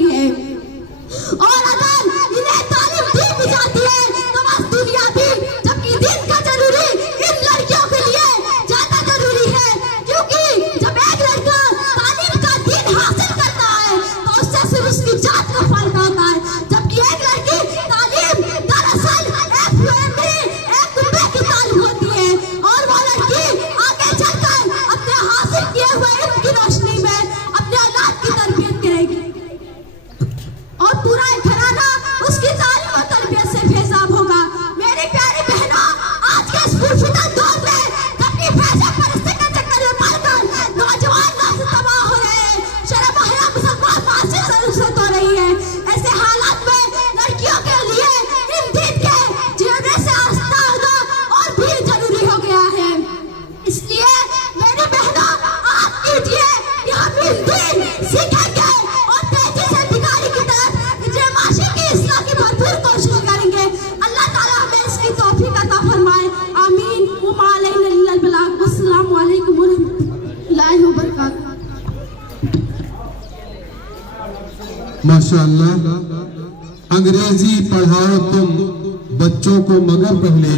जाती है। और अगर इन्हें तालीम दी भी जाती है तो बस दुनिया भी, जबकि दिन का जरूरी इन लड़कियों के लिए ज्यादा जरूरी है, क्योंकि जब एक लड़का तालीम का दिन हासिल करता है तो उससे सिर्फ उसकी जात का फायदा होता है, जबकि एक लड़की तालीम दरअसल एक कुंबे की तालीम होती है और वो लड़की आगे चलकर अपने हासिल किए हुए इल्म की रोशनी में अपने औलाद की तरबियत करेगी और पूरा एक घराना उसकी तालीम और तरबियत से बेजाब होगा। मेरी प्यारी बहनों, आज के इस फूफिदा दौर में अपनी फैशन परस्ती के चक्कर में पड़कर नौजवान नाज़ तबाह हो रहे हैं, शर्म हया मुसलमान मासी से रुखसत हो रही है। ऐसे हालात में लड़कियों के लिए इन दिन के जीने से आस्था होना और भी जरूरी हो गया है। इसलिए मेरी बहनों, आप कीजिए कि हम इन दिन सीखेंगे और तेजी से भिखारी की तरफ माशी की इस्लाह की भरपूर कोशिश करेंगे। अल्लाह ताला हमें इसकी तौफीक अता फरमाए। आमीन। वमा अलैना इल्लल बलाग। अस्सलामु अलैकुम व रहमतुल्लाहि व बरकातहू। माशाअल्लाह, अंग्रेजी पढ़ाओ तुम बच्चों को मगर पहले,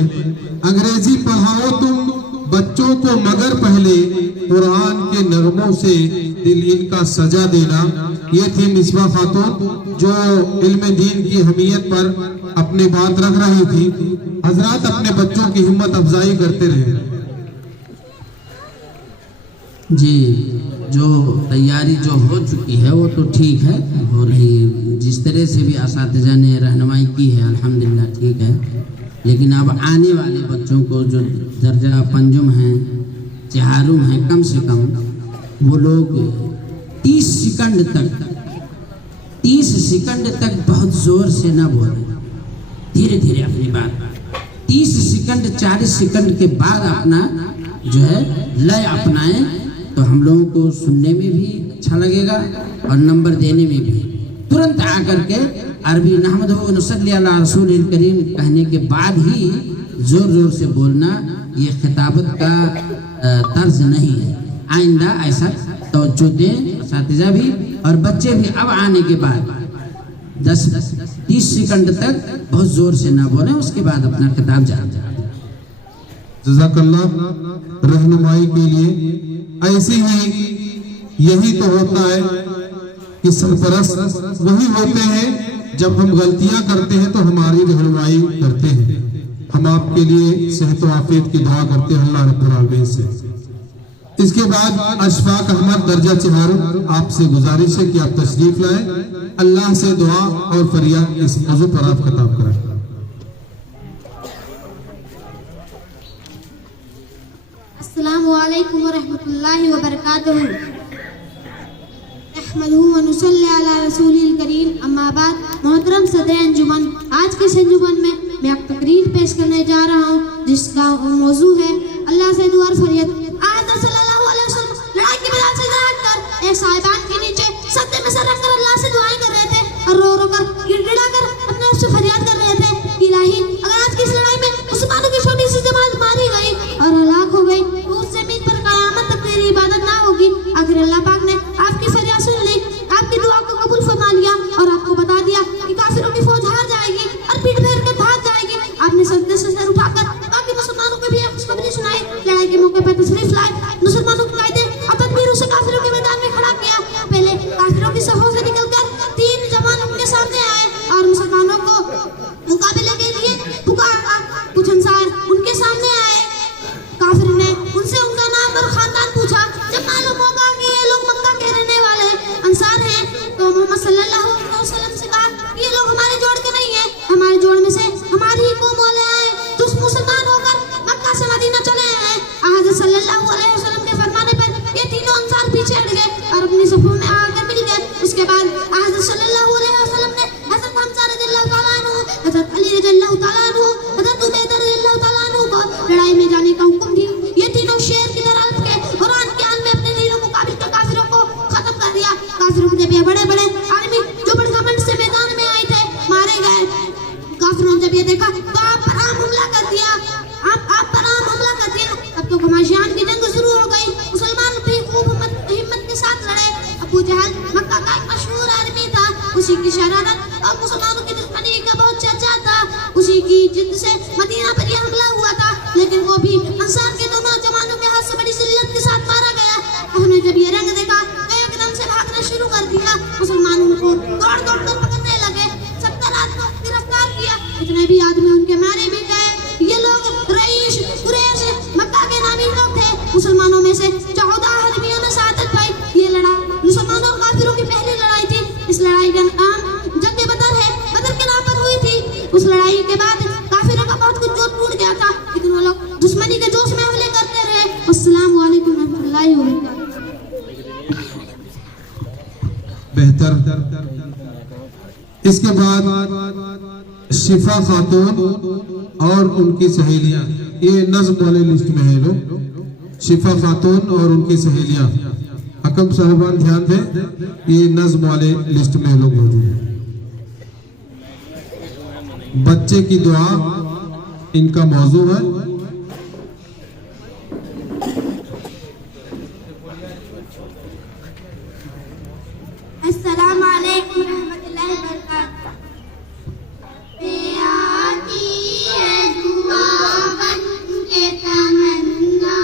अंग्रेजी पढ़ाओ तुम बच्चों को मगर पहले, कुरान के नगमों से दिल इनका सजा देना। ये थी मिसबा खातून जो इल्म दीन की अहमियत पर अपनी बात रख रही थी। हजरात अपने बच्चों की हिम्मत अफजाई करते रहे। जी, जो तैयारी जो हो चुकी है वो तो ठीक है, हो रही, जिस तरह से भी असातिज़ा ने रहनुमाई की है अल्हम्दुलिल्लाह ठीक है, लेकिन अब आने वाले बच्चों को जो दर्जा पंजुम हैं, चहारुम हैं, कम से कम वो लोग 30 सेकंड तक बहुत जोर से ना बोलें, धीरे धीरे अपनी बात 30 सेकंड 40 सेकंड के बाद अपना जो है लय अपनाएं, तो हम लोगों को सुनने में भी अच्छा लगेगा और नंबर देने में भी। तुरंत आकर के अरबी नहमदुहु व नुसल्ली अला रसूलिल करीम कहने के बाद ही जोर जोर से बोलना, ये खिताबत का तर्ज नहीं है। आइंदा ऐसा तवज्जो दें असातिज़ा भी और बच्चे भी। अब आने के बाद 10-30 सेकंड तक बहुत जोर से ना बोलें, उसके बाद अपना खिताब जारी। जज़ाकल्लाह रहनुमाई के लिए। ऐसे ही यही तो होता है कि सरपरस्त वही होते हैं जब हम गलतियां करते हैं तो हमारी रहनुमाई करते हैं। हम आपके लिए सेहत व आफियत की दुआ करते हैं अल्लाह रब्बुल आलमीन से। इसके बाद अशफाक अहमद दर्जा चहारू, आपसे गुजारिश है कि आप तशरीफ लाएं, अल्लाह से दुआ और फरियाद इस मौजू पर आप खिताब करें। अस्सलामु अलैकुम व रहमतुल्लाहि व बरकातहू। अहमदुहु व नुसल्ली अला रसूलिल करीम, अम्मा बाद। मोहतरम सदर अंजुमन, आज के इस अंजुमन में मैं एक तकरीर पेश करने जा रहा हूँ जिसका मौजू है अल्लाह से दुआ और फरियाद। आदर सल्लल्लाहु अलैहि वसल्लम लड़ाई के मैदान से हटकर एक साहिबान के नीचे सत्ते में सर रखकर अल्लाह से दुआएं कर रहे थे और रो रो कर गिड़गिड़ा कर अपने आप से फरियाद कर रहे थे, इलाही अगर आज की इस लड़ाई में मुसलमानों की छोटी सी जमात मारी गई और हलाक हो गई तो उस जमीन पर कयामत तक तेरी इबादत ना होगी। आखिर अल्लाह पाक ने आपकी फरियाद सुन ली, आपकी दुआ को कबूल फरमा लिया और आपको बता दिया कि काफिरों की फौज हार जाएगी और पीठ फेर कर भाग जाएगी। आपने सजदे से सर उठाकर बाकी मुसलमानों को भी खुशखबरी सुनाई, लड़ाई के मौके पर तशरीफ लाए, मुसलमानों को कायदे और तदबीरों से काफिरों के मैदान में खड़ा किया। पहले काफिरों की सफों से निकलकर 3 जवान उनके सामने आए और मुसलमानों को मुकाबले के लिए पुकारा। कुछ अंसार उनके सामने आए, काफिर ने उनसे उनका नाम और खानदान पूछा। जब मालूम होगा कि ये लोग मक्का के रहने वाले अंसार हैं तो मोहम्मद सल्लल्लाहु अलैहि वसल्लम से कहा ये लोग हमारे जोड़ के नहीं है, हमारे जोड़ में से हमारी ही कौम वाले आए जो मुसलमान होकर मक्का से मदीना चले आए। हज़रत सल्लल्लाहु अलैहि वसल्लम के फरमाने पर ये तीनों अंसार पीछे हट गए और अपनी सफों में आकर मिल गए। उसके बाद हज़रत सल्लल्लाहु अलैहि वसल्लम ने हज़रत हमज़ा रज़ियल्लाहु ताला अन्हु, हज़रत अली रज़ियल्लाहु ताला अन्हु, हज़रत उबैदा रज़ियल्लाहु ताला अन्हु को लड़ाई में जाने का हुक्म दिया। ये तीनों शेर की तरह उठ के कुरान के आन में अपने नीरों मुकाबिल के काफिरों को खत्म कर दिया। काफिरों के बड़े बड़े आदमी जो बड़े घमंड से मैदान में आए थे मारे गए। काफिरों ने जब ये देखा तो आप पर आम हमला कर दिया, आप पर आम हमला कर दिया। तब तो घमाशान की जंग शुरू हो गई। मुसलमान भी खूब हिम्मत के साथ लड़े। अबू जहल मक्का का एक मशहूर आदमी था, उसी की शरारत और मुसलमानों की दुश्मनी का बहुत चर्चा था। उसी की जिद से मदीना पर यह हमला हुआ था, लेकिन वो भी अंसार के दोनों जवानों के हाथ से बड़ी जिल्लत के साथ मारा गया। उन्होंने जब ये रंग देखा तो एकदम से भागना शुरू कर दिया। मुसलमान उनको दौड़ दौड़ कर पकड़ने लगे। 70 आदमी गिरफ्तार किया। इतने भी आदमी उनके मारे भी गए। ये लोग रईश, कुरैश, मक्का के नामी लोग थे। मुसलमानों में से 14 हरबियों ने शहादत पाई। ये लड़ाई मुसलमानों और काफिरों की पहली लड़ाई थी। इस लड़ाई का नाम जंग बदर है, बदर के नाम पर हुई थी। उस लड़ाई के बाद काफिरों का बहुत कुछ जोश टूट गया था, लेकिन वो लोग दुश्मनी के जोश में हमले करते रहे। अस्सलाम वालेकुम रहमतुल्लाहि व बरकातहू। बेहतर। इसके बाद शिफा खातून और उनकी सहेलियां, ये नज्म वाले लिस्ट में है लोग। शिफा खातून और उनकी सहेलियां, हकम साहबान ध्यान दें, ये नज्म वाले लिस्ट में लोग मौजूद हैं। बच्चे की दुआ इनका मौजू है। अस्सलाम वालेकुम रहमतुल्लाहि व बरकातहू। आती है दुआ बन के तमन्ना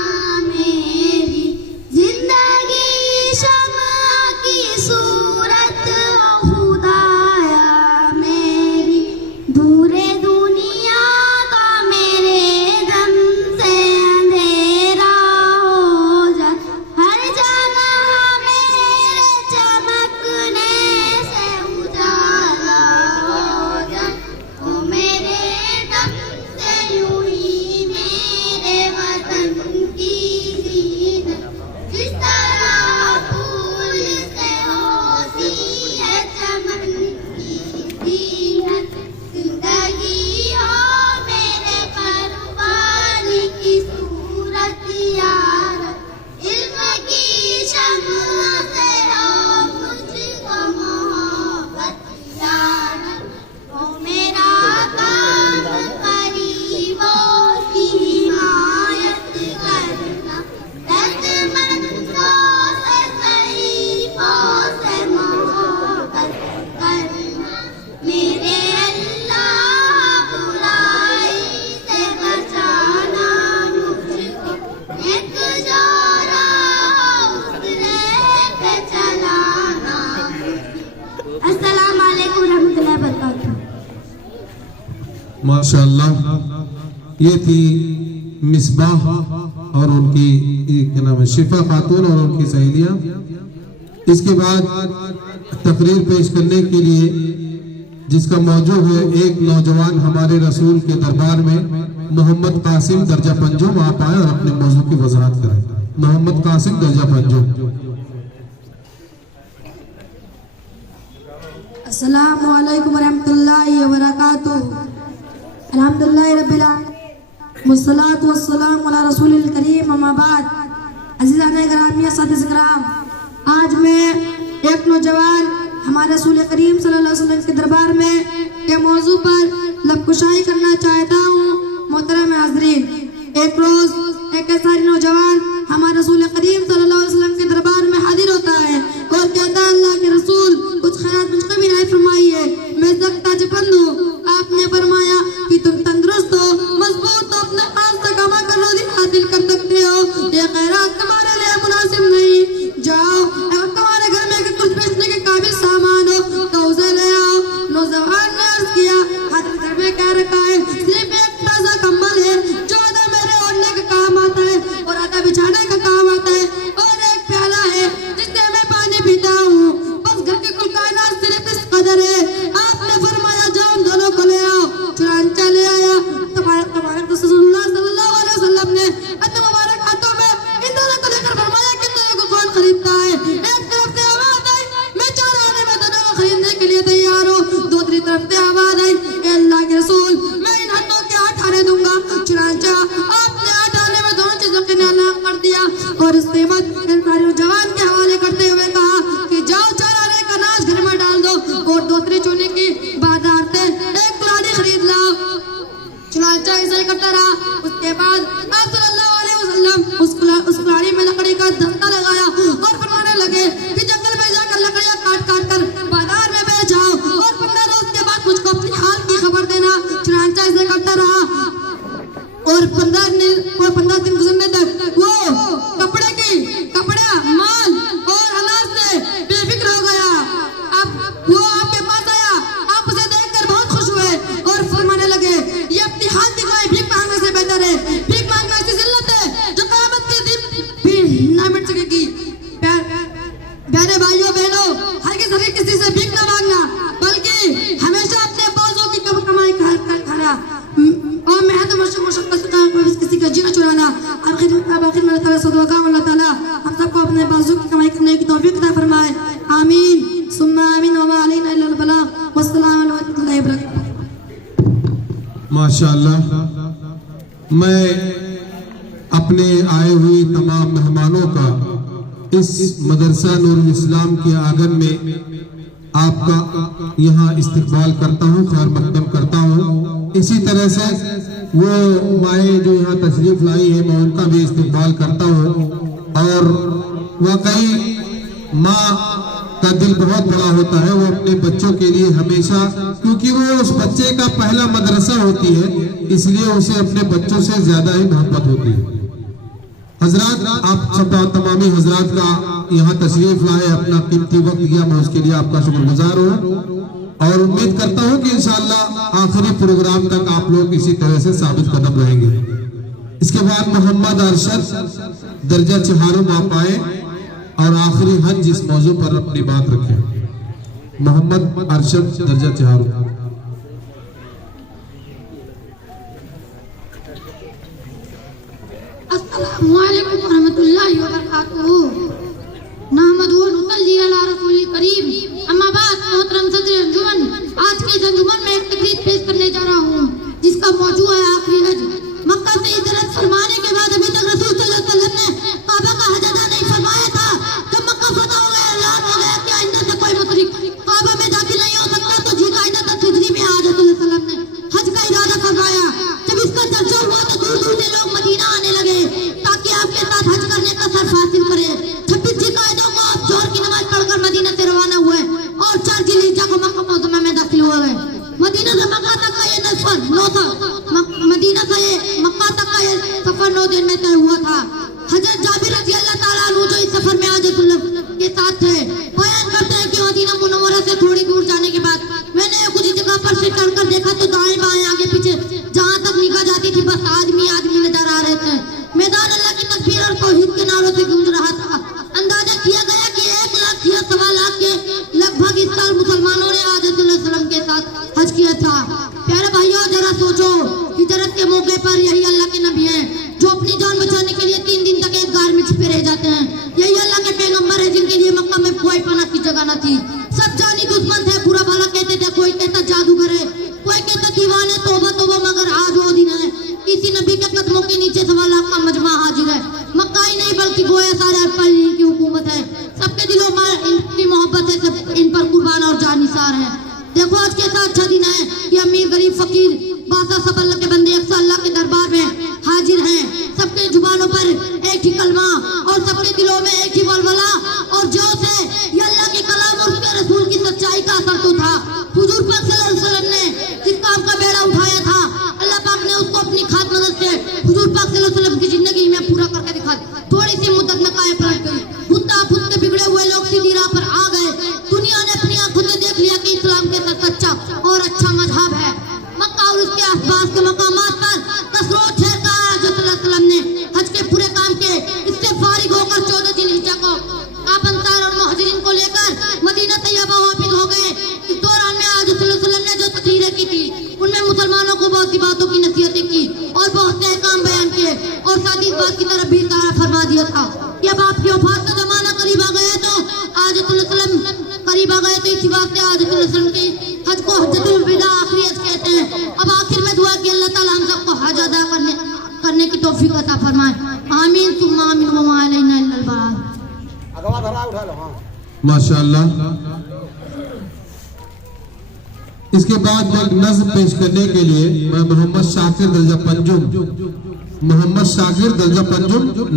मेरी, जिंदगी शमा की सूरत खुदाया मेरी, दूरे दुनिया का मेरे दम से अंधेरा हो जा, हर जगह मेरे चमकने से उजाला हो जा, ओ मेरे दम से यूं ही मेरे वतन की जीनत, जिस तरह फूल से होती है चमन की जीनत, जिंदगी हो मेरे परवाने की सूरत यार, इल्म की शम्मा से हो मुझको मोहब्बत यार, ओ मेरा काम गरीबों की हिमायत करना, दर्दमंदों से गरीबों से मोहब्बत करना, मेरे अल्लाह बुराई से बचाना मुझको, एक जो राह उस राह पे चलाना। अस्सलाम वालेकुम रहमतुल्लाहि व बरकातहू। माशाअल्लाह, ये थी मिसबाह और उनकी क्या नाम है, शिफा खातून और उनकी सहेलियां। इसके बाद तकरीर पेश करने के लिए जिसका मौजू है एक नौजवान हमारे रसूल के दरबार में, मोहम्मद कासिम दर्जा पंजुम, आप आए और अपने मौजू की वजाहत करें। मोहम्मद कासिम दर्जा पंजुम। अस्सलामु अलैकुम रहमतुल्लाहि व बरकातहू। अल्हम्दुलिल्लाहि रब्बिल आलमीन, वस्सलातु वस्सलामु अला रसूलिल करीम, अम्मा बाद। अज़ीज़ाने गिरामी, साथिज़ किराम, आज मैं एक नौजवान हमारे रसूल करीम सल्लल्लाहु अलैहि वसल्लम के दरबार में के मौजू पर लबकुशाई करना चाहता हूँ। मोहतरम हाज़रीन, एक रोज एक ऐसा नौजवान हमारे रसूल करीम सल्लल्लाहु अलैहि वसल्लम के दरबार में हाजिर होता है और कहता है, अल्लाह के रसूल कुछ खैरात मुझको भी फरमाइए, मैं ज़कात हूँ। आपने फरमाया कि तुम तंदुरुस्त हो, मजबूत हो, अपने हाथ से कमा कर रोजी हासिल कर सकते हो, ये खैरात तुम्हारे लिए मुनासिब नहीं। जाओ, अगर तुम्हारे घर में कुछ बेचने के काबिल सामान हो तो उसे ले आओ। नौजवान ने अर्ज किया, हाथ घर में क्या रखा है? सिर्फ एक ताजा कंबल है जो आधा मेरे ओढ़ने का काम आता है और आधा बिछाने का काम आता है, और एक प्याला है जिससे मैं पानी पीता हूँ। बस घर की कुल कायनात सिर्फ इस कदर है। आपने फरमाया जाओ उन दोनों को ले आओ। चुनांचा ले आया। तुम्हारे रसूलुल्लाह सल्लल्लाहु अलैहि वसल्लम ने अपने मुबारक हाथों में इन दोनों को लेकर फरमाया कि दोनों को कौन खरीदता है? एक तरफ से आवाज आई, मैं 4 आने में दोनों को खरीदने के लिए तैयार हूँ। दूसरी तरफ से आवाज आई, अल्लाह के रसूल, मैं इन हन्नों के 8 आने दूंगा। चुनांचा आपने 8 आने में दोनों चीजों के ऐलान कर दिया और इस कीमत जवान के हवाले करते हुए कहा कि जाओ 4 आने का नाश घर में डाल दो और दूसरी चुने की बाजार से एक कुरानी खरीद लाओ। चुनांचा ऐसा ही करता रहा। उसके बाद आप सल्लल्लाहु अलैहि वसल्लम उस कुरानी में लकड़ी का दस्ता लगाया और फरमाने लगे कि जंगल में जाकर लकड़ियां काट काट कर बाजार में बेच आओ। माशाअल्लाह, मैं अपने आए हुए तमाम मेहमानों का इस मदरसा नूरुल इस्लाम के आंगन में आपका यहाँ इस्तकबाल करता हूँ, खैर मकदम करता हूँ। इसी तरह से वो माएँ जो यहाँ तशरीफ लाई है, मैं उनका भी इस्तकबाल करता हूँ। और वाकई माँ का दिल बहुत बड़ा होता है, वो अपने बच्चों के लिए हमेशा, क्योंकि वो उस बच्चे का पहला मदरसा होती है, इसलिए उसे अपने बच्चों से ज्यादा ही मोहब्बत होती है। हजरात, आप सब तमामी हजरात का यहाँ तशरीफ लाए, अपना कीमती वक्त दिया, मैं उसके लिए आपका शुक्रगुजार हूँ और उम्मीद करता हूँ कि इंशाअल्लाह आखिरी प्रोग्राम तक आप लोग इसी तरह से साबित कदम रहेंगे। इसके बाद मोहम्मद अरशद दर्जा चहारुम आप आए और आखिरी हज इस मौजू पर अपनी बात रखें। मोहम्मद अरशद दर्जा चहारुम। अस्सलामुअलैकुम वरहमतुल्लाहि वबरकातुहू। नहमदुहु व नुसल्ली अला रसूलिल करीम। अम्मा बाद, मोहतरम सदर अंजुमन, आज के इस अंजुमन में एक तकरीर पेश करने जा रहा हूँ जिसका मौजू है आखिरी हज। मक्का से हिजरत फरमाने के बाद अभी तक रसूल सल्लल्लाहु अलैहि वसल्लम ने काबा का हज अदा नहीं फरमाया था। जब मक्का फतह हो गया, ऐलान हो गया कि आइंदा से कोई मुशरिक काबा में दाखिल नहीं हो सकता, तो जी कायदा हिजरी में हज़रत सल्लल्लाहु अलैहि वसल्लम ने हज का इरादा फरमाया। जब इसका चर्चा हुआ तो दूर दूर से लोग मदीना आने लगे ताकि आपके साथ हज करने का सर्फ हासिल करे। 26 जिलकायदा को आप जोहर की नमाज पढ़कर मदीना से रवाना हुए और 4 जिलहिज्जा को मक्का मुअज़्ज़मा में दाखिल हो गए। मदीना से मक्का तक का ये मदीना से मक्का तक का ये सफर 9 दिन में तय हुआ था। हजरत जाबिर रज़ी अल्लाह ताला अन्हु जो इस सफर में हज़रत के साथ थे, बयान करते हैं कि मदीना मुनव्वरा से थोड़ी दूर जाने के बाद मैंने कुछ जगह पर से चलकर देखा तो दाएं बाएं आगे पीछे जहां तक निगाह जाती थी बस आदमी आदमी नजर आ रहे थे। मैदान अल्लाह की तकबीर और तौहीद के नारों से गूंज रहा था। अंदाजा किया गया कि 1 लाख या 1.25 लाख के लगभग इस साल मुसलमानों ने हज़रत सल्लल्लाहु अलैहि वसल्लम के साथ हज किया था। प्यारे भाइयों, जरा सोचो, हिजरत के मौके पर यही अल्लाह के नबी हैं जो अपनी जान बचाने के लिए 3 दिन तक एक गार में छिपे रह जाते हैं। यही अल्लाह के पैगंबर है जिनके लिए मक्का में कोई पनाह की जगह न थी। सब जानी दुश्मन थे, बुरा भला कहते थे, कोई कहता जादूगर है, कोई कहता दीवाने, तौबा तौबा, मगर आज वो दिन है इसी नबी के कदमों के नीचे 1.25 लाख का मजमा हाजिर है। मक्का ही नहीं बल्कि गोया सारे अरब पर इनकी हुकूमत है। सबके दिलों में इनकी मोहब्बत है, सब इन पर कुर्बान और जानिसार है। देखो आज कैसा अच्छा दिन है कि अमीर गरीब फकीर बादशाह सब अल्लाह के बंदे अक्सर अल्लाह के दरबार में हाजिर हैं। सबके जुबानों पर एक ही कलमा और सबके दिलों में एक ही वलवला और जोश है। ये अल्लाह के कलाम और उसके रसूल की सच्चाई का असर तो था। हुजूर पाक सल्लल्लाहु अलैहि वसल्लम ने जिस काम का बेड़ा उठाया था, अल्लाह पाक ने उसको अपनी खास मदद से हुजूर पाक सल्लल्लाहु अलैहि वसल्लम की जिंदगी में पूरा करके दिखा। थोड़ी सी मुद्दत में काया पलट गई, फुत्ता फुत्ते बिगड़े हुए लोग सीधी राह पर आ गए। दुनिया ने अपनी आंखों से देख लिया कि इस्लाम के साथ सच्चा और अच्छा मजहब है। मक्का और उसके आसपास के मकामात पर कसरो ठहर का हज़रत सल्लल्लाहु अलैहि वसल्लम ने हज के पूरे काम के इससे फारिग होकर 14 जिलहिज्जा को आप अंसार और मुहाजिरीन को लेकर मदीना तैयबा वापस हो गए। इस दौरान में हज़रत सल्लल्लाहु अलैहि वसल्लम ने जो तकरीरें की थी उनमें मुसलमानों को बहुत सी बातों की नसीहतें की और बहुत से अहकाम बयान किए और साथ ही इस बात की तरफ भी इशारा फरमा दिया था कि अब आपकी वफात का जमाना करीब आ गया है। तो हज़रत सल्लल्लाहु अलैहि वसल्लम करीब आ गए तो इसी बात से हज़रत सल्लल्लाहु अलैहि वसल्लम की हज को हज्जतुल विदा आखिरी हज कहते हैं। अब आखिर में दुआ कि अल्लाह ताला हम सबको हज अदा करने की तौफीक अता फरमाए। आमीन सुम्मा आमीन व मा अलैना इल्लल बलाग। माशाअल्लाह। इसके बाद एक नज़्म पेश करने के लिए मैं मोहम्मद शाकिर दर्जा पंजुम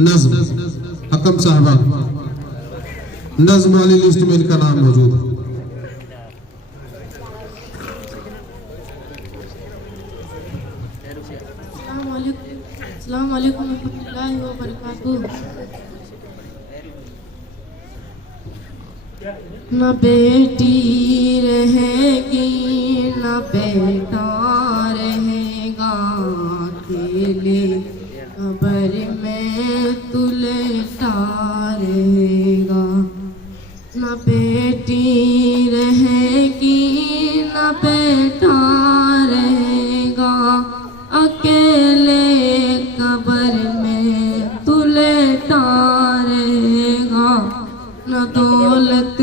नज़्म हकम साहबा नज़्म वाली लिस्ट में इनका नाम मौजूद है। अस्सलाम वालेकुम रहमतुल्लाहि व बरकातुहू। न बेटी रहेगी न बेटा रहेगा, अकेले कब्र में तू लेटा रहेगा। न बेटी रहेगी न बेटा रहेगा, अकेले कब्र में तू लेटा रहेगा। न दौलत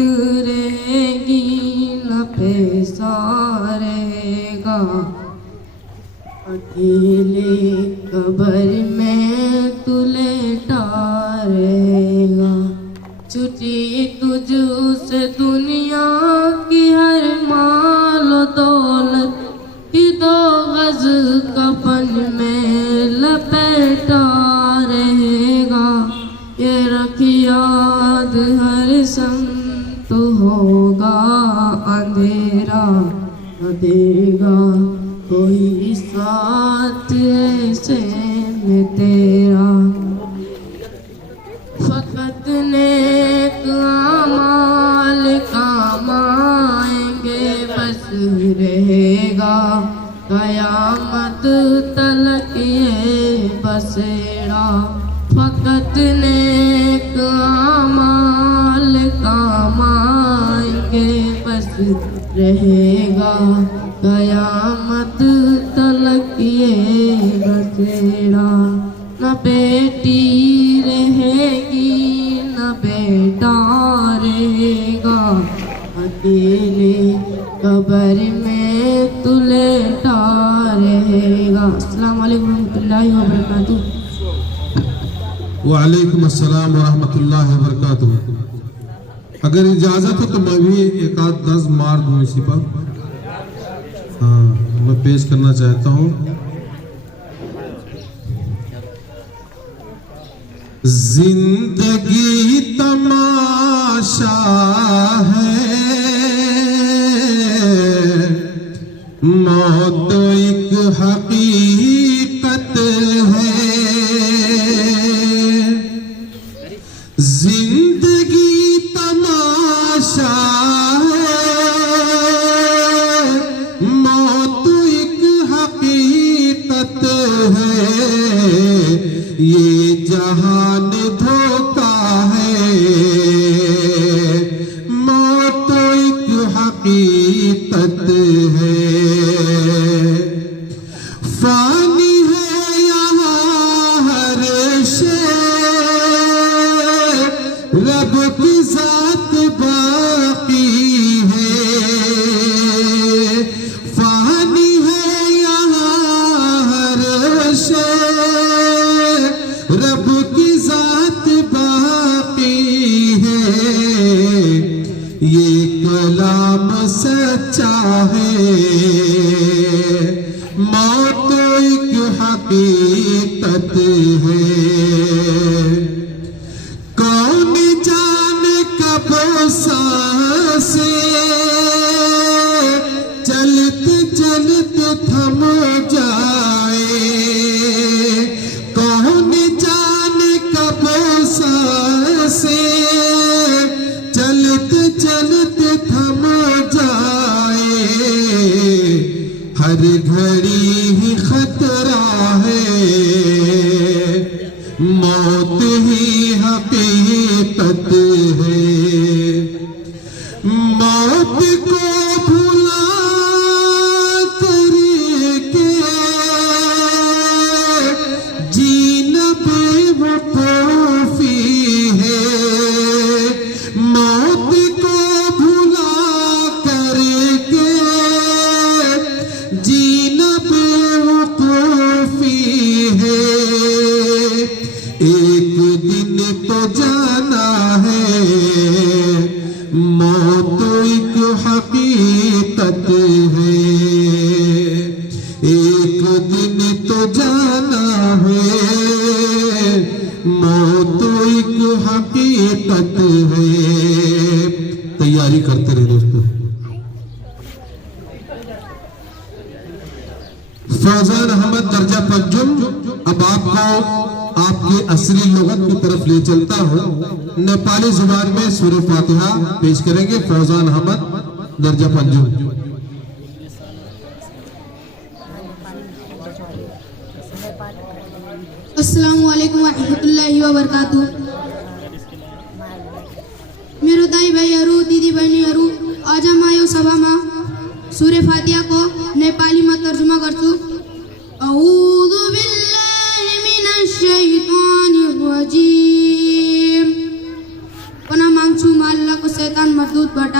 रहेगी न पैसा रहेगा, अकेले कब्र में तू लेटा रहेगा। छुट्टी तुझसे दुनिया की हर माल दौलत की दो गज कफन में लपेटा रहेगा। ये रख याद हर संत होगा अंधेरा न देगा कोई साथ ऐसे में तेरा। फकत नेक अमाल काम आएंगे बस रहेगा कयामत तलक ये बसेरा। फकत नेक अमाल काम आएंगे बस रहेगा कयामत तलक ये बसेरा। न बेटी रहेगी न बेटा रहेगा अकेले कब्र में तू लेटा रहेगा। अस्सलाम वालेकुम रहमतुल्लाहि व बरकातुहू। वालेकुम अस्सलाम व रहमतुल्लाहि व बरकातुहू। अगर इजाजत हो तो मैं भी एक आध 10 मार दूं इसी पर। हाँ, मैं पेश करना चाहता हूँ। जिंदगी तमाशा है, मौत एक हकीकत है। जिंदगी तमाशा है, मौत एक हकीकत है। ये जहान धोखा है, मौत एक हकीकत है। फानी है यहाँ हर शे, रब की जात बाकी है। फानी है यहाँ हर शे, रब की जात बाकी है। ये कलाम सच्चा है, मौत एक हकीकत है। कौन जाने कब सांसे चलते चलते थम जाए। कौन जाने कब सांसे चलते चलते थम जाए। हर घड़ी ही खतरा है, मौत ही हकीकत है। मौत को भुला करके जीना बेवकूफी है। मौत को भुला करके जीना बेवकूफी है। एक दिन तो जाना है, मौत एक हकीकत है। एक दिन तो जाना है, मौत एक हकीकत है। तैयारी करते रहे दोस्तों। फौजान अहमद दर्जा पंजुम, अब आपको आपके असली लुगत की तरफ ले चलता हूँ। नेपाली जुबान में सूरह फातिहा पेश करेंगे फौजान अहमद दर्जा पंजुम। अस्सलामु अलैकुम वरहमतुल्लाहि वबरकातुहू। मेरो दाई भाइहरू दिदी बहिनीहरू, आज म यो सभामा सूरह फातिहाको नेपालीमा तर्जुमा गर्छु। औज़ु बिल्लाहि मिनश शैतानिर रजीम। पनाह माग्छु म अल्लाहको शैतान मर्दुदबाट।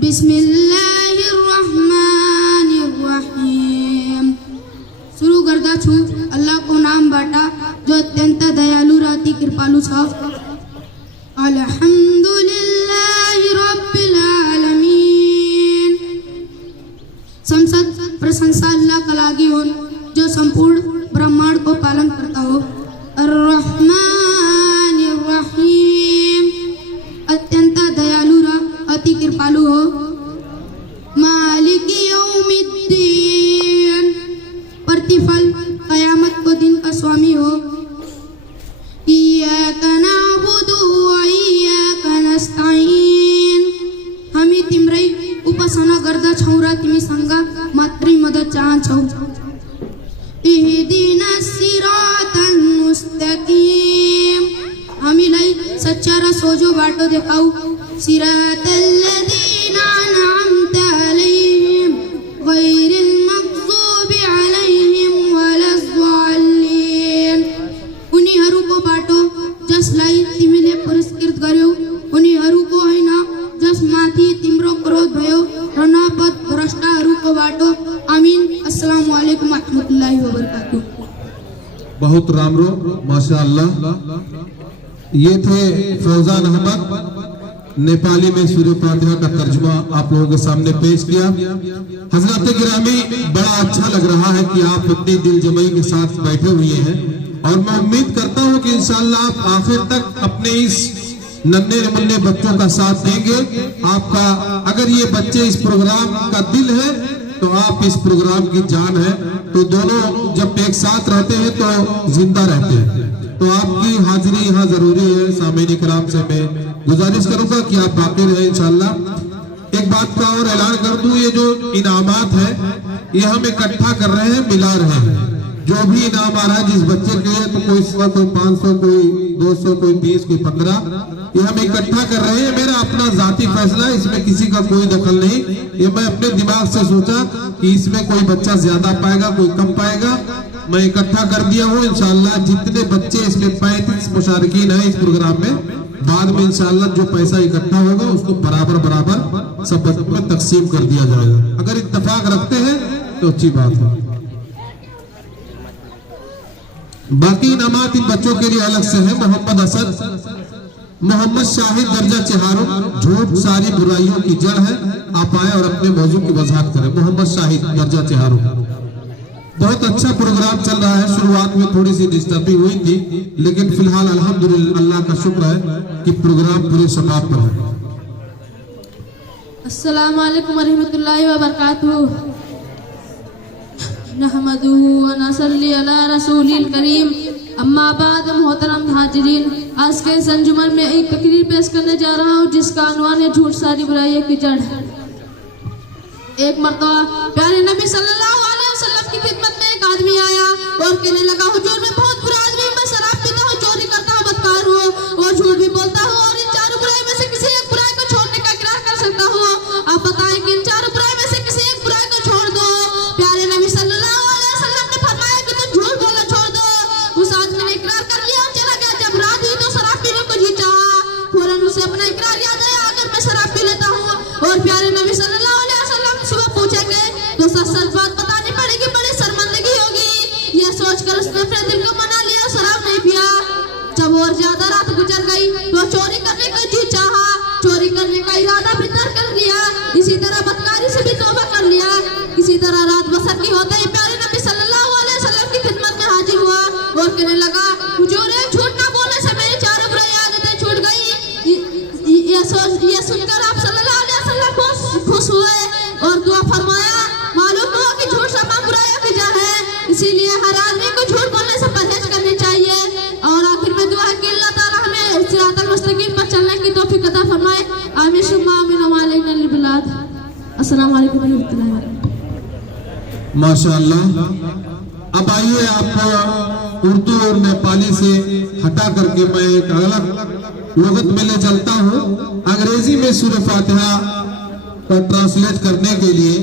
बिस्मिल्लाहिर रहमानिर रहीम। जो अत्यंत दयालु रहती कृपालु छ। अल्हम्दुलिल्लाहि रब्बिल आलमीन। संसद प्रशंसा अल्लाह का लागी हो जो संपूर्ण ब्रह्मांड को पालन करता हो। अर्रहमानिर रहीम, अत्यंत दयालु अति कृपालु हो। मालिकी यौमिद्दीन, प्रतिफल कयामत को दिन का स्वामी हो। इय्याका नअबुदु व इय्याका नस्तईन, हामी तिम्रै उपासना गर्दा छौँ र तिमी सँग मात्रै मद्दत चाहन्छौ। इहदिनस सिरातल मुस्तकीम, हामीलाई सच्चा र सोझो बाटो देखाऊ। सिरातल लजीना अनअमता अलैहिम गैरिल मग्दुबी अलैहिम वलद्दालिन, उनीहरूको बाटो जसलाई तिमीले पुरस्कृत गर्यौ, उनीहरूको होइन जसमाथि तिम्रो क्रोध भयो, र न पथभ्रष्टहरूको बाटो। आमीन। अस्सलामु अलैकुम रहमतुल्लाहि व बरकातुहू। बहुत रामरो माशाअल्लाह। ये थे फौजान अहमद, नेपाली में सूरह फातिहा का तर्जुमा आप लोगों के सामने पेश किया। हजरत गिरामी, बड़ा अच्छा लग रहा है कि आप इतनी दिल जमई के साथ बैठे हुए हैं, और मैं उम्मीद करता हूं कि इंशाअल्लाह आप आखिर तक अपने इस नन्हे मुन्ने बच्चों का साथ देंगे। आपका अगर ये बच्चे इस प्रोग्राम का दिल है तो आप इस प्रोग्राम की जान है। तो दोनों जब एक साथ रहते हैं तो जिंदा रहते हैं। तो आपकी हाजिरी यहाँ जरूरी है। सामईन इकराम से मैं गुजारिश करूंगा कि आप बाकी रहे इंशाअल्लाह। एक बात का और ऐलान कर दूं, ये जो इनामात है ये हम इकट्ठा कर रहे हैं, मिला रहे हैं। जो भी इनाम आ रहा है जिस बच्चे के लिए, तो कोई 100, कोई 500, कोई 200, कोई 30, कोई 15, ये हम इकट्ठा कर रहे हैं। मेरा अपना जाती फैसला है, इसमें किसी का कोई दखल नहीं। ये मैं अपने दिमाग से सोचा कि इसमें कोई बच्चा ज्यादा पाएगा, कोई कम पाएगा, मैं इकट्ठा कर दिया हूँ। इंशाअल्लाह जितने बच्चे इसमें 35 मुशारकीन है इस प्रोग्राम में, बाद में इंशाअल्लाह जो पैसा इकट्ठा होगा उसको बराबर बराबर सब बच्चों में तकसीम कर दिया जाएगा। अगर इत्तेफाक रखते हैं तो अच्छी बात है। बाकी इनामात इन बच्चों के लिए अलग से है। मोहम्मद असद, मोहम्मद शाहिद दर्जा चेहारो, झूठ सारी बुराइयों की जड़ है। आप आए और अपने मौजू की वजाहत करें। मोहम्मद शाहिद दर्जा चेहारो। बहुत अच्छा प्रोग्राम चल रहा है। शुरुआत में थोड़ी सी डिस्टर्बिंग हुई थी, लेकिन फिलहाल अल्हम्दुलिल्लाह अल्लाह का शुक्र है कि प्रोग्राम पूरे शबाब पर है। अस्सलामु अलैकुम रहमतुल्लाहि व बरकातुहू। नहमदुहु व नसल्ली अला रसूलिल करीम, अम्मा बाद। मोहतरम हाजिरीन, आज के इस अंजुमन में एक तकरीर पेश करने जा रहा हूँ जिसका अनवान है झूठ सारी बुराइयों की जड़। एक मर्तबा प्यारे नबी सल्लल्लाहु अलैहि वसल्लम की खिदमत में एक आदमी आया और कहने लगा, हुजूर मैं बहुत बुरा आदमी, मैं शराब पीता हूँ, चोरी करता हूँ, बदकार हूँ और झूठ भी बोलता हूँ, और इन चारों बुराई में से किसी एक बुराई को छोड़ने का इकरार कर सकता हूँ। आप बताएं कि इन चारों बुराई में से किसी एक बुराई को छोड़ दो। प्यारे नबी सल्लल्लाहु अलैहि वसल्लम ने फरमाया कि तुम झूठ बोलना छोड़ दो। उस आदमी ने इकरार कर लिया और चला गया। जब रात हुई तो शराब पीने को जी चाहा, फौरन उसे अपना इकरार याद आया, अगर मैं शराब पी लेता हूँ और प्यारे नबी सल्लल्लाहु अलैहि वसल्लम सुबह पूछेंगे तो सच बात बतानी पड़ेगी, बड़ी शर्मिंदगी होगी। यह सोचकर उसने अपने दिल को मना लिया, शराब नहीं पिया। जब और ज्यादा रात गुजर गई तो चोरी करने का जी चाहा, चोरी करने का इरादा भी तर्क कर लिया। इसी तरह बदकारी से भी तौबा कर लिया। इसी तरह रात बसर की होते ही प्यारे नबी सल्लल्लाहु अलैहि वसल्लम की खिदमत में हाजिर हुआ और कहने लगा, हुजूर झूठ ना बोलने से मेरी चारों बुराई आदतें छूट गई। ये सुनकर आप सल्लल्लाहु अलैहि वसल्लम खुश हुए और दुआ फरमाया, मालूम हुआ कि झूठ तमाम बुराइयों की जड़ है, इसीलिए हर आदमी को झूठ बोलने से परहेज करनी चाहिए। और आखिर में दुआ है कि अल्लाह ताला हमें सिरातल मुस्तकीम पर चलने की तौफीक अता फरमाए। आमीन सुम्मा आमीन व अलैना बिलाद। अस्सलाम वालेकुम रहमतुल्लाहि व बरकातुहू। माशाअल्लाह। अब आइए आपको उर्दू और नेपाली से हटा करके मैं एक अलग लुगत में ले चलता हूँ। अंग्रेजी में सूरह फातिहा का ट्रांसलेट करने के लिए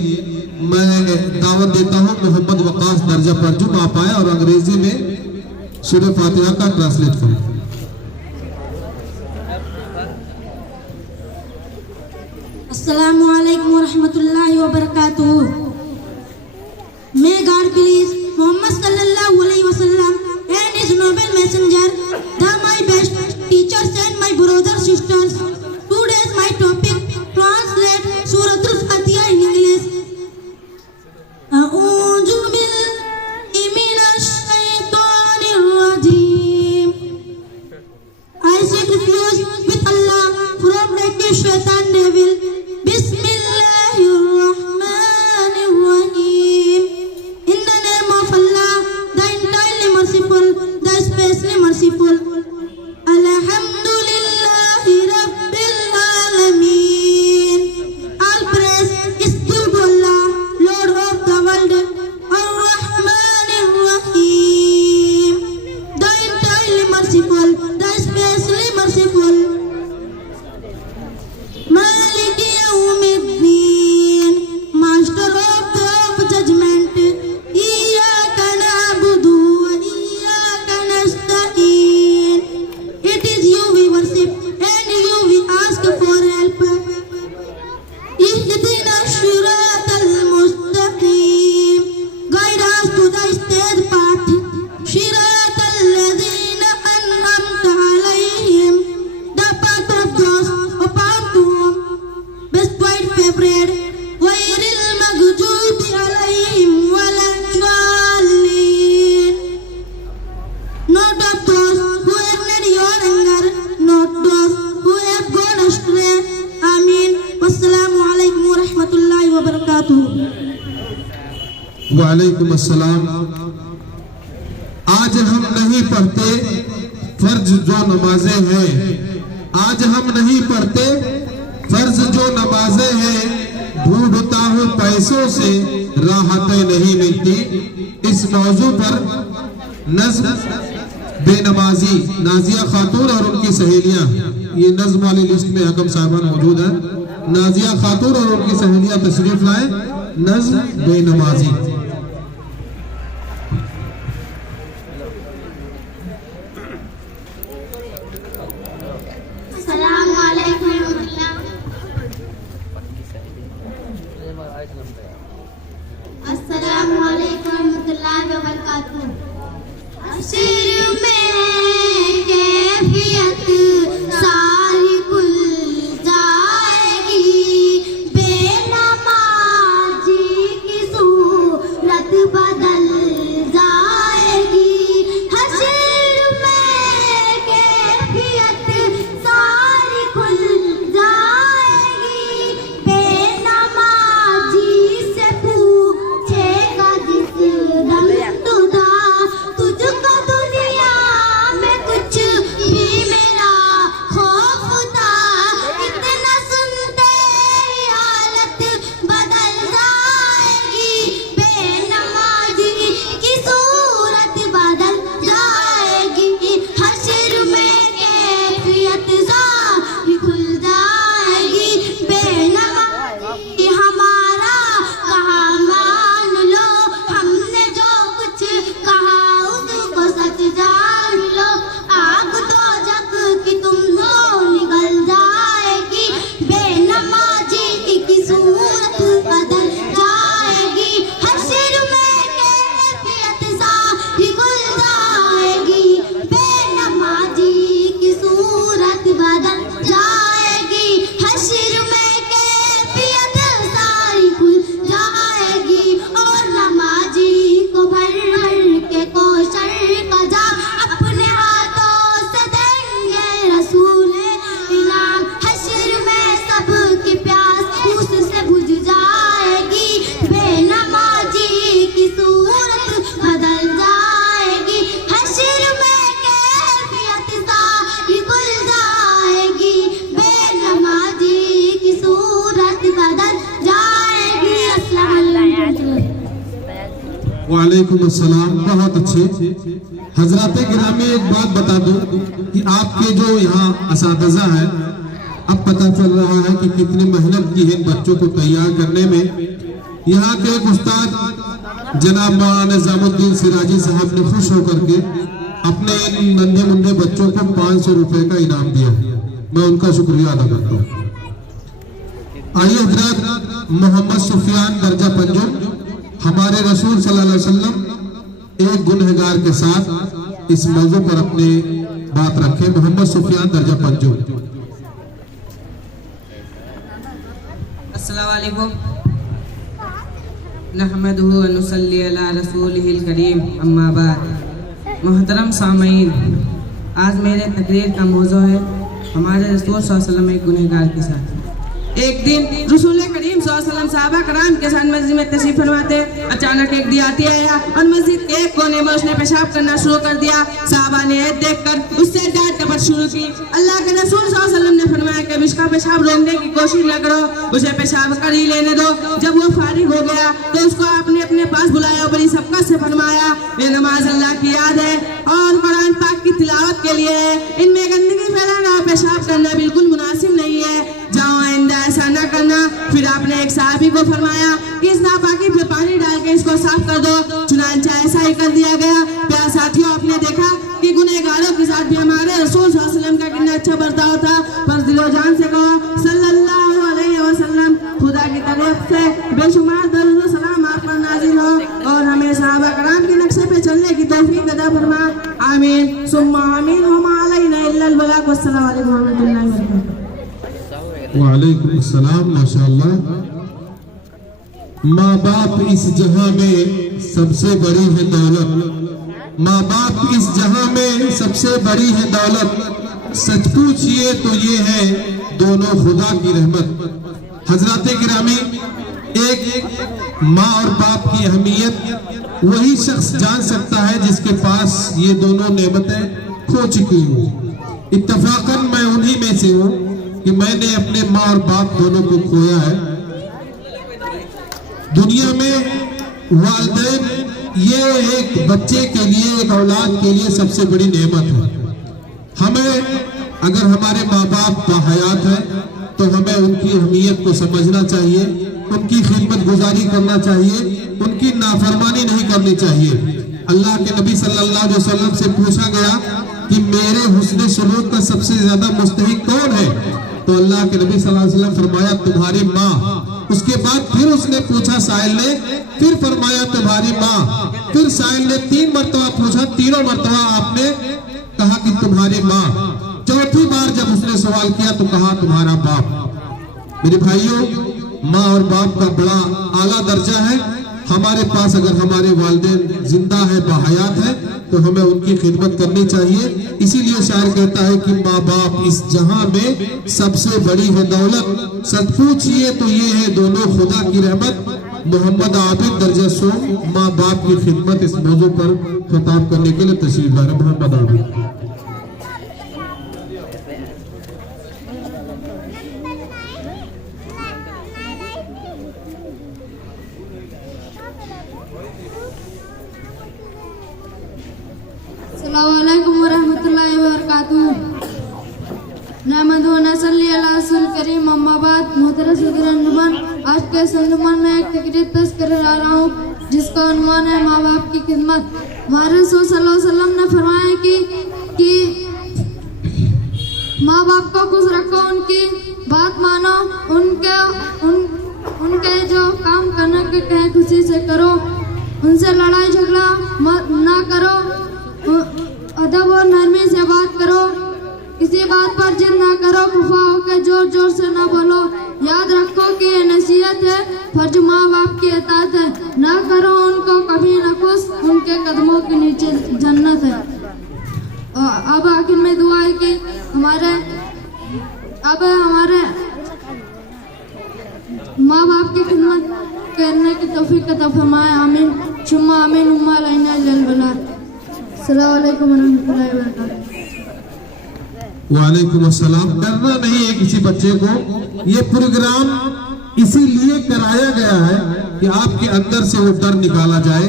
मैं दावत देता हूँ मोहम्मद वकास दर्जा परजुम, आप आए और अंग्रेजी में सूरह फातिहा का ट्रांसलेट करें। अस्सलामु अलैकुम रहमतुल्लाहि व बरकातुहू। May God please Muhammad sallallahu alaihi wasallam and his noble वबरकातुहू। वालेकुम अस्सलाम। आज हम नहीं पढ़ते फर्ज जो नमाजें हैं, आज हम नहीं पढ़ते फर्ज जो नमाजें हैं, ढूंढता हूँ पैसों से राहतें नहीं मिलती। इस मौजू पर नज्म बेनमाजी नाजिया खातून और उनकी सहेलियां, ये नज्म वाली लिस्ट में हकम साहबान मौजूद है। नाजिया खातून और उनकी सहेलियां तशरीफ लाए। नज्म बेनमाजी। अस्सलामुअलैकुम रहमतुल्लाहि व बरकातुहू। हश्र में कैफियत सारी खुल जाएगी, बेनमाजी की सूरत बदल जाएगी। हश्र में कैफियत सारी खुल जाएगी, बेनमाजी से पूछेगा जिस दम खुदा, तुझको दुनिया में कुछ भी मेरा खौफ था। इतना सुनते ही हालत बदल जाएगी, बेनमाजी की सूरत बदल जाएगी। हश्र में कैफियत सारी खुल जाएगी, बेनमाजी हमारा कहा मान लो। हमने जो कुछ कहा उसको सच जान लो। आग तो जग की तुमको निकल जाएगी, बेनमाजी की सूरत बदल जाएगी। हश्र में कैफियत सारी खुल जाएगी, बेनमाजी की सूरत बदल जाएगी। हश्र में कैफियत सारी खुल जाएगी, और नमाजी को भर भर के कोशर का जाम अपने हाथों से देंगे रसूल इनाम। हश्र में सबकी प्यास उससे बुझ जाएगी, बेनमाजी की सूरत बदल जाएगी। हश्र में कैफियत सारी खुल जाएगी, बेनमाजी की सूरत बदल जाएगी। अस्सलाम वालेकुम। वालेकुम अस्सलाम। बहुत अच्छे। हजरात गिरामी, एक बात बता दूं कि आपके जो यहाँ असातिज़ा है, अब पता चल रहा है कि कितनी मेहनत की है इन बच्चों को तैयार करने में। यहाँ के एक उस्ताद जनाब मौलाना निजामुद्दीन सिराजी साहब ने खुश होकर के अपने इन नन्हे मुन्ने बच्चों को 500 रुपए का इनाम दिया। मैं उनका शुक्रिया अदा करता हूँ। आइए हजरात, मोहम्मद सुफियान दर्जा पंजुम हमारे रसूल सल्लल्लाहु अलैहि वसल्लम एक गुनहगार के साथ इस मौजू पर अपनी बात रखें। मोहम्मद सुफियान दर्जा पंजुम। अस्सलाम वालेकुम। नहमदुहु व नुसल्ली अला रसूलिहिल करीम, अम्मा बाद। मोहतरम सामईन, आज मेरे तकरीर का मौजू है हमारे रसूल सल्लल्लाहु अलैहि वसल्लम एक गुनहगार के साथ। एक दिन रसूल करीम सल्लल्लाहु अलैहि वसल्लम सहाबा कराम के साथ मस्जिद में तशरीफ फरमाते। अचानक एक दियाती आया और मस्जिद के एक कोने में उसने पेशाब करना शुरू कर दिया। सहाबा ने देखकर उससे डांट डपट शुरू की। अल्लाह के रसूल सल्लल्लाहु अलैहि वसल्लम ने फरमाया कि इसका पेशाब रोकने की कोशिश न करो, उसे पेशाब कर ही लेने दो। जब वो फारिग हो गया तो उसको आपने अपने पास बुलाया, बड़ी सबका से फरमाया ये नमाज अल्लाह की याद है और कुरान पाक की तिलावत के लिए है। इनमें गंदगी फैलाना और पेशाब करना बिल्कुल मुनासिब नहीं है, जाओ आइंदा ऐसा न करना। फिर आपने एक साहबी को फरमाया कि इस नापाकी पे पानी डाल के इसको साफ कर दो। चुनांचे ऐसा ही कर दिया गया। प्यार साथियों, आपने देखा कि गुनहगारों के साथ भी हमारे रसूल सल्लल्लाहु अलैहि वसल्लम का कितना अच्छा बर्ताव था। पर दिलो जान से कहो सल्लल्लाहु अलैहि वसल्लम, खुदा की तरफ से बेशुमार दरूद व सलाम आप पर नाज़िल हो और हमें सहाबा कराम के नक्शे पे चलने की तौफीक अता फरमा। आमीन सुम्मा आमीन। व मा अलैना इल्लल बलाग। वस्सलामु अलैकुम व रहमतुल्लाहि व बरकातुहू। वालेकुम अस्सलाम। माशाअल्लाह। माँ बाप इस जहां में सबसे बड़ी है दौलत, माँ बाप इस जहां में सबसे बड़ी है दौलत। सच पूछिए तो ये है दोनों खुदा की रहमत। हजरात गिरामी, एक माँ और बाप की अहमियत वही शख्स जान सकता है जिसके पास ये दोनों नेमतें खो चुकी हूँ। इत्तफाकन मैं उन्हीं में से हूँ कि मैंने अपने माँ और बाप दोनों को खोया है। दुनिया में वालिदैन ये एक बच्चे के लिए, एक औलाद के लिए सबसे बड़ी नेमत है। हमें अगर हमारे माँ बाप बाहयात है तो हमें उनकी अहमियत को समझना चाहिए, उनकी खिदमत गुजारी करना चाहिए, उनकी नाफरमानी नहीं करनी चाहिए। अल्लाह के नबी सल्लल्लाहु अलैहि वसल्लम से पूछा गया कि मेरे हुस्न सलूक का सबसे ज्यादा मुस्तहिक कौन है, तो अल्लाह के नबी सल्लल्लाहु अलैहि वसल्लम फरमाया तुम्हारी माँ। उसके बाद फिर उसने पूछा साइल ने, फिर फरमाया तुम्हारी माँ। फिर साइल ने 3 मरतबा पूछा, तीनों मरतबा आपने कहा कि तुम्हारी माँ। चौथी बार जब उसने सवाल किया तो कहा तुम्हारा बाप। मेरे भाइयों, माँ और बाप का बड़ा आला दर्जा है। हमारे पास अगर हमारे वालिदैन जिंदा है, बाहयात है, तो हमें उनकी खिदमत करनी चाहिए। इसीलिए शायर कहता है कि माँ बाप इस जहां में सबसे बड़ी है दौलत, सच पूछिए तो ये है दोनों खुदा की रहमत। मोहम्मद आबिद दर्जा सोम माँ बाप की खिदमत इस मौजू पर खिताब करने के लिए तशरीफ ला रहे मोहम्मद आबिद। अस्सलामुअलैकुम वरहमतुल्लाहि वबरकातुहू। नहमदुहु व नसल्ली अला रसूलिल करीम, अम्मा बाद। मोहतरम सदर अंजुमन, आज के संजुमन में एक तकरीर पेश कर रहा हूँ जिसका उन्वान है माँ बाप की खिदमत। हमारे रसूल सल्लल्लाहु अलैहि वसल्लम ने फरमाया कि माँ बाप को खुश रखो, उनकी बात मानो, उनके जो काम करने के कहें खुशी से करो, उनसे लड़ाई झगड़ा ना करो, अदब और नरमी से बात करो, किसी बात पर जिद ना करो, खुफा होकर जोर जोर से ना बोलो। याद रखो कि ये नसीहत है, फर्ज माँ बाप की इताअत है। ना करो उनको कभी ना खुश, उनके कदमों के नीचे जन्नत है। और अब आखिर में दुआ है कि हमारे माँ बाप की खिदमत करने की तौफीक अता फरमाए। आमीन शुम्मा आमीन। उम्मा अलैना जल बला। अस्सलामु अलैकुम वरहमतुल्लाहि वबरकातुहू। वालेकुम अस्सलाम। डरना नहीं है किसी बच्चे को। ये प्रोग्राम इसीलिए कराया गया है कि आपके अंदर से वो डर निकाला जाए,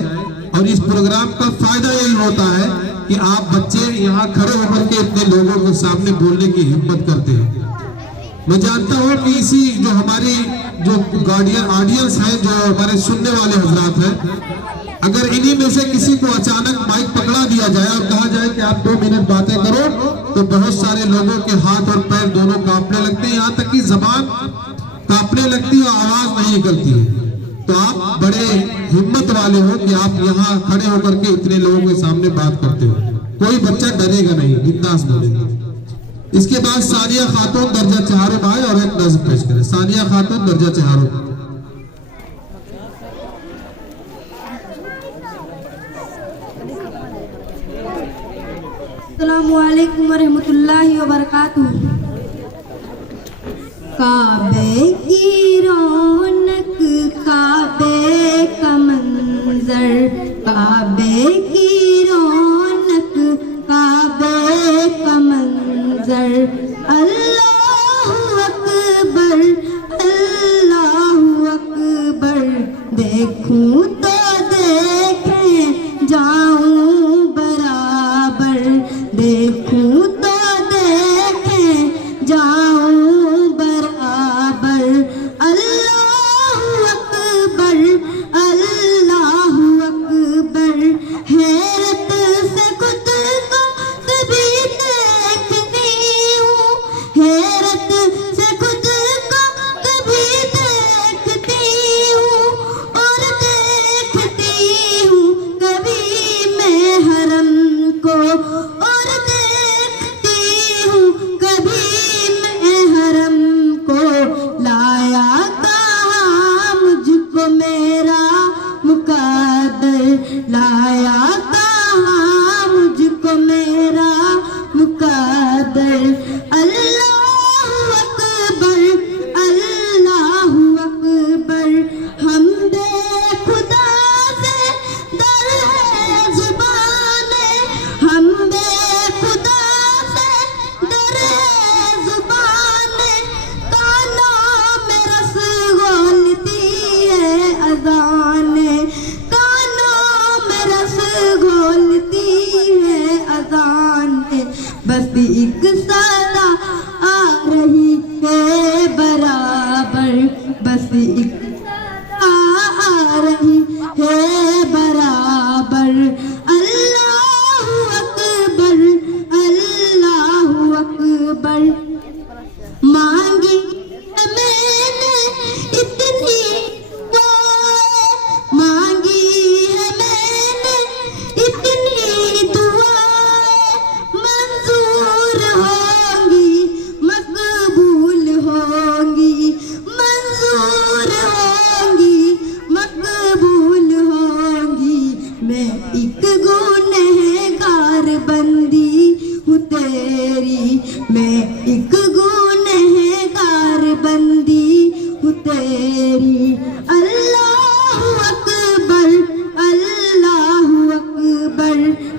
और इस प्रोग्राम का फायदा यही होता है कि आप बच्चे यहाँ खड़े होकर के इतने लोगों के सामने बोलने की हिम्मत करते हैं। मैं जानता हूँ कि इसी जो हमारी जो गार्डियन ऑडियंस है, जो हमारे सुनने वाले हजरात हैं, अगर इन्हीं में से किसी को अचानक माइक पकड़ा दिया जाए और कहा जाए कि आप 2 मिनट बातें करो, तो बहुत सारे लोगों के हाथ और पैर दोनों कांपने लगते हैं, यहाँ तक कि जबान कांपने लगती है, आवाज नहीं निकलती है। तो आप बड़े हिम्मत वाले हो कि आप यहाँ खड़े होकर के इतने लोगों के सामने बात करते हो। कोई बच्चा डरेगा नहीं, बिंदास बोलेगा। इसके बाद सानिया खातून दर्जा चहारों आए और एक नज़्म पेश करें। सानिया खातून दर्जा चहारों। अस्सलामुअलैकुम वरहमतुल्लाहि वबरकातुहू। काबे की रौनक, काबे का मंजर, काबे की रौनक, काबे का मंजर। अल्लाहु अकबर, अल्लाहु अकबर। देखूं तो देखे जाऊं बराबर, देखूं तो देखे जाऊं बराबर। अल्लाहु अकबर, अल्लाहु अकबर। हैरत से खुद को कभी देखती हूँ, हैरत से खुद को कभी देखती हूँ, और देखती हूँ कभी मैं हरम को, और देखती हूँ कभी मैं हरम को। लाया कहाँ मुझको मेरा मुकद्दर, लाया कहाँ मुझको मेरा मुकद्दर। अल्लाहु अकबर, अल्लाहु अकबर। बस एक सदा आ रही है बराबर, बस एक सदा आ रही है बराबर। अल्लाहु अकबर, अल्लाहु अकबर। मांगी मैंने इतनी दुआएं, मांगी है मैंने इतनी दुआएं, मंजूर होंगी मकबूल होंगी, मंजूर होंगी मकबूल होंगी। मैं एक गुनहगार बंदी हूँ तेरी, मैं एक गुनहगार बंदी हूँ तेरी। अल्लाहु अकबर, अल्लाहु अकबर।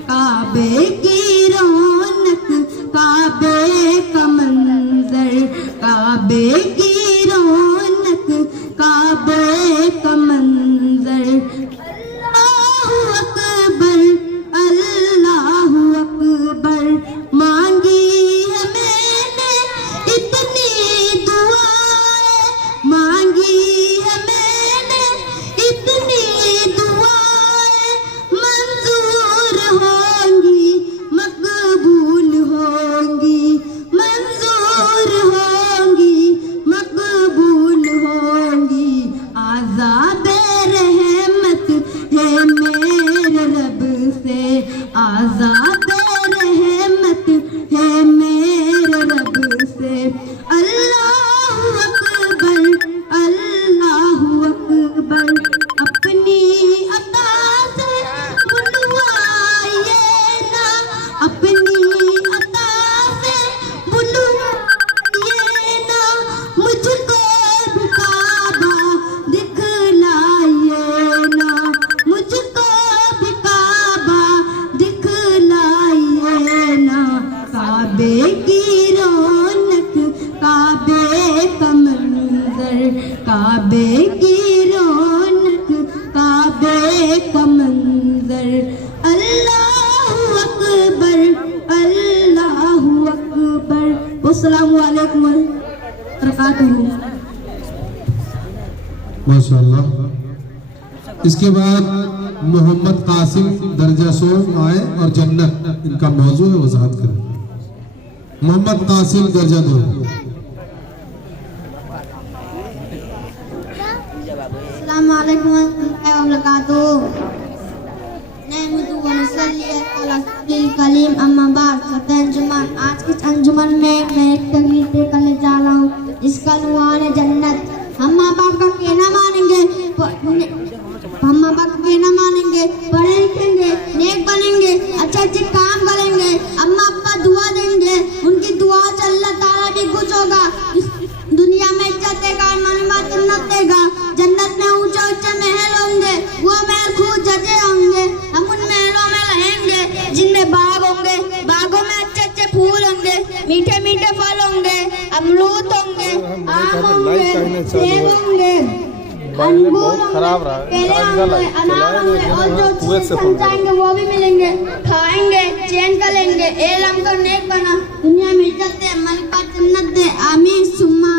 काबे की रौनक, काबे का मंजर, काबे की रौनक, काबे का मंजर। अल्लाहु अकबर, अल्लाहु अकबर। मांगी है मैंने इतनी दुआएं, मांगी है मैंने इतनी दुआएं, मंजूर होंगी मकबूल होंगी, मंजूर होंगी मकबूल होंगी। आज़ाबे रहमत है मेरे रब से, आज़ाबे रहमत है मेरे रब से। अल्लाहु अकबर, अल्लाहु अकबर। अपनी अता से बुलवाइए ना, अपनी अता से बुलवाइए ना, मुझको भी काबा दिखलाइए ना, मुझको भी काबा दिखलाइए ना। काबे की रौनक, काबे का मंजर, काबे की रौनक, काबे का मंजर। अल्लाहु अकबर, अल्लाहु अकबर। अस्सलामु अलैकुम व बरकातुहू। माशाअल्लाह। इसके बाद मोहम्मद कासिम दर्जा सो आए और जन्नत इनका मौजू है, वजाहत करें। मोहम्मद कासिम दर्जा 2। अस्सलामु अलैकुम व रहमतुल्लाहि व बरकातुहू। नहमदु व नसल्ली अला रसूलिल करीम, अम्मा बाद। सदर अंजुमन, आज की अंजुमन में मैं एक तकरीर पेश करने जा रहा हूँ जिसका उन्वान है जन्नत। हम माँ बाप का कहना मानेंगे, हम माँ बाप का कहना मानेंगे, पढ़े लिखेंगे, नेक बनेंगे, अच्छे अच्छे काम करेंगे, अम्मा अप्पा दुआ देंगे, उनकी दुआ से अल्लाह ताला भी खुश होगा। इस दुनिया में इज्जत देगा, मानवता जन्नत देगा। जन्नत में ऊंचे ऊंचे महल होंगे, वो महल खूब जजे होंगे। हम उन महलों में रहेंगे जिनमें बाग होंगे, बागों में अच्छे अच्छे फूल होंगे, मीठे मीठे फल होंगे, अमरूद होंगे, आम होंगे, सेब होंगे, अंगूर होंगे, केले होंगे, अनार होंगे, और जो चीज़ें चाहेंगे वो भी मिलेंगे। खाएंगे, चैन कर लेंगे। ए हमको नेक बना, दुनिया में इज्जत दे, मन पर जन्नत दे। आमीन सुम्मा